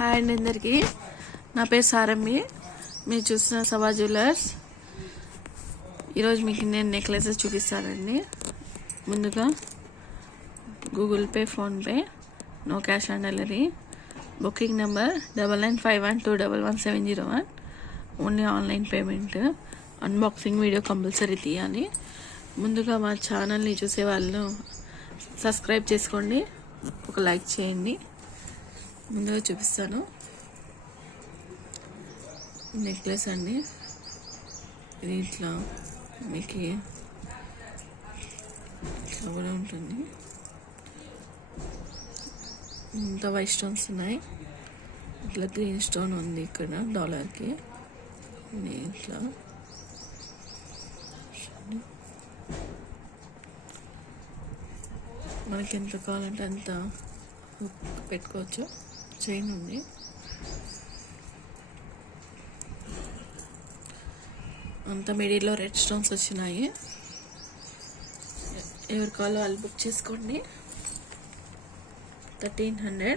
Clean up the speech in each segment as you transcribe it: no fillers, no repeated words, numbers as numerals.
Hi అండి అందరికీ. నా పేరు సారమ్మి. మీరు చూసిన సభా జ్యువెలర్స్. ఈరోజు మీకు నేను నెక్లెసెస్ చూపిస్తానండి. ముందుగా Google pay, PhonePe, no cash on delivery. Booking number 9951211701. Only online payment. Unboxing video compulsory తీయాలి. ముందుగా మా ఛానల్ని చూసే వాళ్ళు సబ్స్క్రైబ్ చేసుకోండి, ఒక లైక్ చేయండి. ముందుగా చూపిస్తాను నెక్లెస్ అండి. ఇది ఇట్లా మీకు ఇట్లా కూడా ఉంటుంది. ఇంత వైట్ స్టోన్స్ ఉన్నాయి. ఇట్లా గ్రీన్ స్టోన్ ఉంది ఇక్కడ డాలర్కి. ఇట్లా మనకి ఎంత కావాలంటే అంత పెట్టుకోవచ్చు. చైన్ ఉంది. అంత మిడిల్లో రెడ్ స్టోన్స్ వచ్చినాయి. ఎవరి కావాలో వాళ్ళు బుక్ చేసుకోండి. 1300.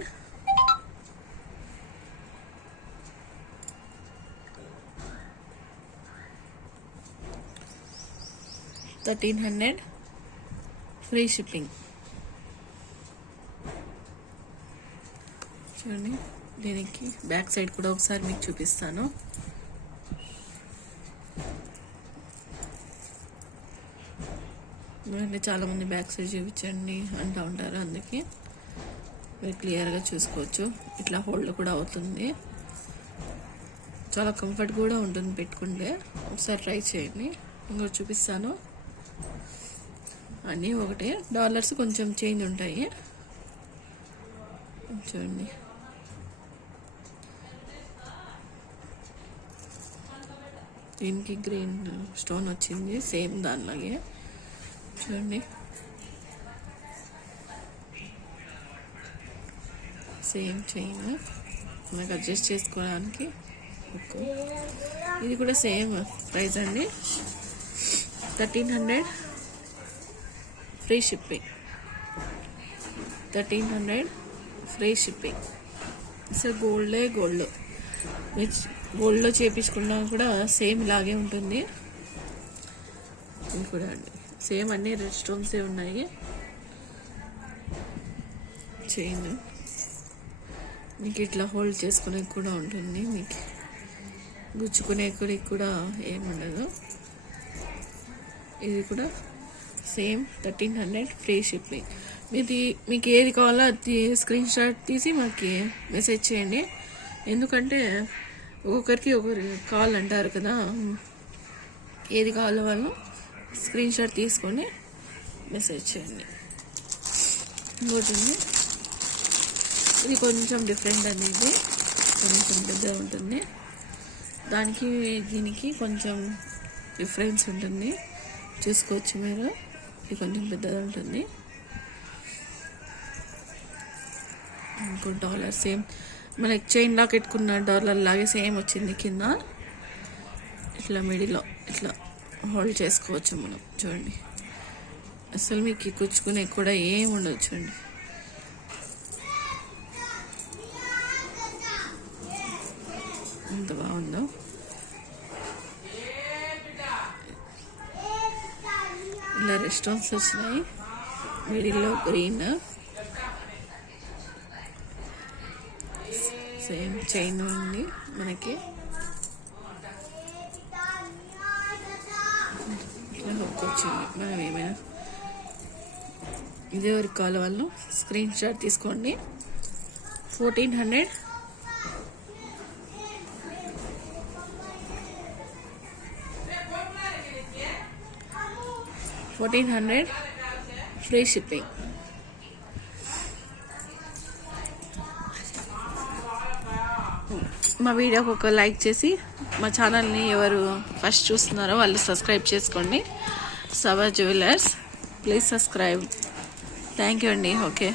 Free shipping. చూడండి, దీనికి బ్యాక్ సైడ్ కూడా ఒకసారి మీకు చూపిస్తాను. ఎందుకంటే చాలామంది బ్యాక్ సైడ్ చూపించండి అంటూ ఉంటారు, అందుకే మీరు క్లియర్గా చూసుకోవచ్చు. ఇట్లా హోల్డ్ కూడా అవుతుంది. చాలా కంఫర్ట్ కూడా ఉంటుంది పెట్టుకుంటే. ఒకసారి ట్రై చేయండి. ఇంకోటి చూపిస్తాను. అన్నీ ఒకటే, డాలర్స్ కొంచెం చేంజ్ ఉంటాయి. చూడండి, దీనికి గ్రీన్ స్టోన్ వచ్చింది సేమ్ దానిలాగే. చూడండి, సేమ్ చైన్ మనకు అడ్జస్ట్ చేసుకోవడానికి. ఇది కూడా సేమ్ ప్రైస్ అండి. 1300 ఫ్రీ షిప్పింగ్. 1300 free shipping. అసలు గోల్డ్ గోల్డ్లో చేపించుకున్నా కూడా సేమ్ ఇలాగే ఉంటుంది. ఇది కూడా అండి సేమ్, అన్ని రెడ్ స్టోన్సే ఉన్నాయి. చైన్ మీకు ఇట్లా హోల్డ్ చేసుకునే కూడా ఉంటుంది. మీకు గుచ్చుకునే కూడా ఏముండదు. ఇది కూడా సేమ్ 1300 ఫ్రీ షిప్పింగ్. మీకు ఏది కావాలో అది స్క్రీన్ షాట్ తీసి మాకు మెసేజ్ చేయండి. ఎందుకంటే ఒక్కొక్కరికి ఒకరు కావాలంటారు కదా. ఏది కావాలో వాళ్ళు స్క్రీన్ షాట్ తీసుకొని మెసేజ్ చేయండి. ఇంకోటి ఇది కొంచెం డిఫరెంట్ అనేది, కొంచెం పెద్దగా ఉంటుంది. దానికి దీనికి కొంచెం డిఫరెన్స్ ఉంటుంది, చూసుకోవచ్చు మీరు. ఇది కొంచెం పెద్దగా ఉంటుంది. ఇంకో డాలర్ సేమ్ మనకి చైన్ లాక్ పెట్టుకున్న డాలర్ లాగే సేమ్ వచ్చింది. కింద ఇట్లా మిడిల్లో ఇట్లా హోల్డ్ చేసుకోవచ్చు మనం. చూడండి, అసలు మీకు కుచ్చుకునే కూడా ఏం ఉండదు. చూడండి, ఎంత బాగుందో. ఇలా రెస్టారెంట్స్ వచ్చినాయి. మిడిల్లో గ్రీన్, సేమ్ చైన్ ఉంది మనకి. ఇట్లా హుక్ వచ్చింది. మనం ఏమైనా ఇదే వరకు కావాలి వాళ్ళు స్క్రీన్ షాట్ తీసుకోండి. 1400 ఫ్రీ షిప్పింగ్. మా వీడియోకి ఒక లైక్ చేసి మా ఛానల్ని ఎవరు ఫస్ట్ చూస్తున్నారో వాళ్ళు సబ్స్క్రైబ్ చేసుకోండి. సభా jewellers, please subscribe. Thank you అండి. ఓకే.